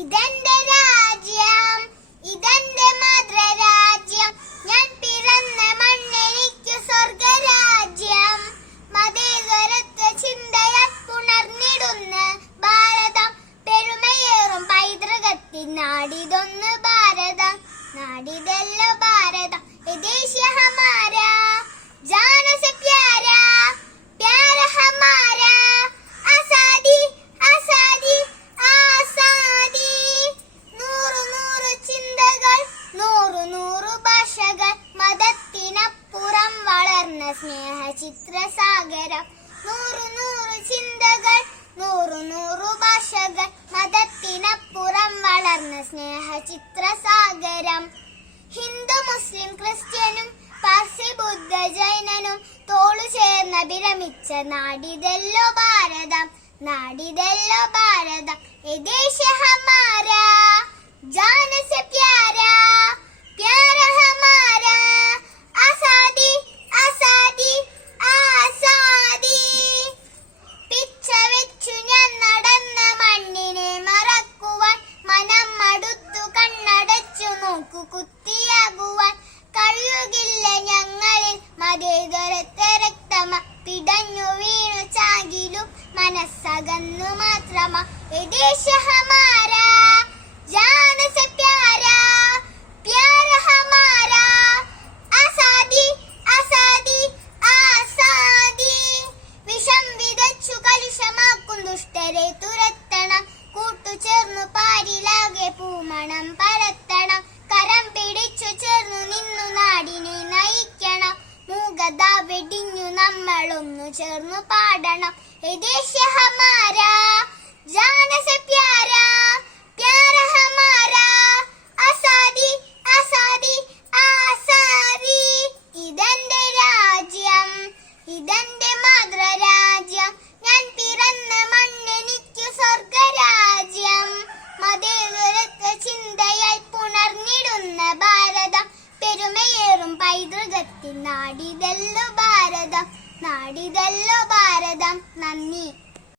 ഇതെന്റെ രാജ്യം, ഇതെന്റെ മാതൃരാജ്യം. ഞാൻ പിറന്ന മണ്ണെനിക്കു സ്വർഗരാജ്യം. മതേതരത്വ ചിന്തയാൽ പുണർന്നിടുന്ന ഭാരതം, പെരുമയേറും പൈതൃകത്തിൻ നാടിതൊന്ന് ഭാരതം. നാടിതെല്ലോ ഭാരതം, ദേശീയ ഹമാരാ, ജാന സെ പ്യാരാ, പ്യാര ഹമാരാ. ആസാദി ആസാദി ആസാദി. നൂറു നൂറു ചിന്തകൾ, നൂറു നൂറു ഭാഷകൾ, മതത്തിനപ്പുറം വളർന്ന സ്നേഹചിത്രസാഗരം. നൂറു നൂറു ചിന്തകൾ, നൂറു നൂറു ഭാഷകൾ, മതത്തിനപ്പുറം വളർന്ന സ്നേഹചിത്രസാഗരം. ഹിന്ദു മുസ്ലിം ക്രിസ്ത്യനും പാർസി ബുദ്ധ ജൈനനും തോളു ചേർന്ന് വിരമിച്ച നാടിതെല്ലോ ഭാരതം. നാടിതെല്ലോ ഭാരതം, ദേശ ഹമാരാ, ജാന സെ പ്യാരാ, പ്യാര ഹമാരാ. ആസാദി ആസാദി ആസാദി. പിച്ച വെച്ചു ഞാൻ നടന്ന മണ്ണിനെ മറക്കുവാൻ, മനം മടുത്തു കണ്ണടച്ചു നോക്കു കുത്തിയാകുവാൻ. കഴിയുകില്ല ഞങ്ങളിൽ മതേതരത്വ രക്തമ, പിടഞ്ഞു വീണു ചാകിലും മനസ്സകന്നു മാത്രമാ. ദേശ ഹമാരാ, ജാന സെ പ്യാരാ, പ്യാര ഹമാരാ. ആസാദി ആസാദി ആസാദി. വിഷം വിതച്ചു കലുഷമാക്കും ദുഷ്ടരെ തുരത്തണം. കൂട്ടുചേർന്നു പാരിലാകെ പൂമണം പരത്തണം. കരം പിടിച്ചു ചേർന്നു നിന്നു നാടിനെ നയിക്കണം. മൂകത വെടിഞ്ഞു നമ്മളൊന്നു ചേർന്നു പാടണം. ദേശ ഹമാരാ, ജാന സെ പ്യാരാ, പ്യാര ഹമാരാ. ആസാദി ആസാദി ആസാദി. ഇതെന്റെ രാജ്യം, ഇതെന്റെ മാതൃരാജ്യം. ഞാൻ പിറന്ന മണ്ണെനിക്കു സ്വർഗരാജ്യം. മതേതരത്വ ചിന്തയാൽ പുണർന്നിടുന്ന ഭാരതം, പെരുമയേറും പൈതൃകത്തിൻ നാടിതെല്ലോ ഭാരതം. നാടിതെല്ലോ ഭാരതം. നന്ദി.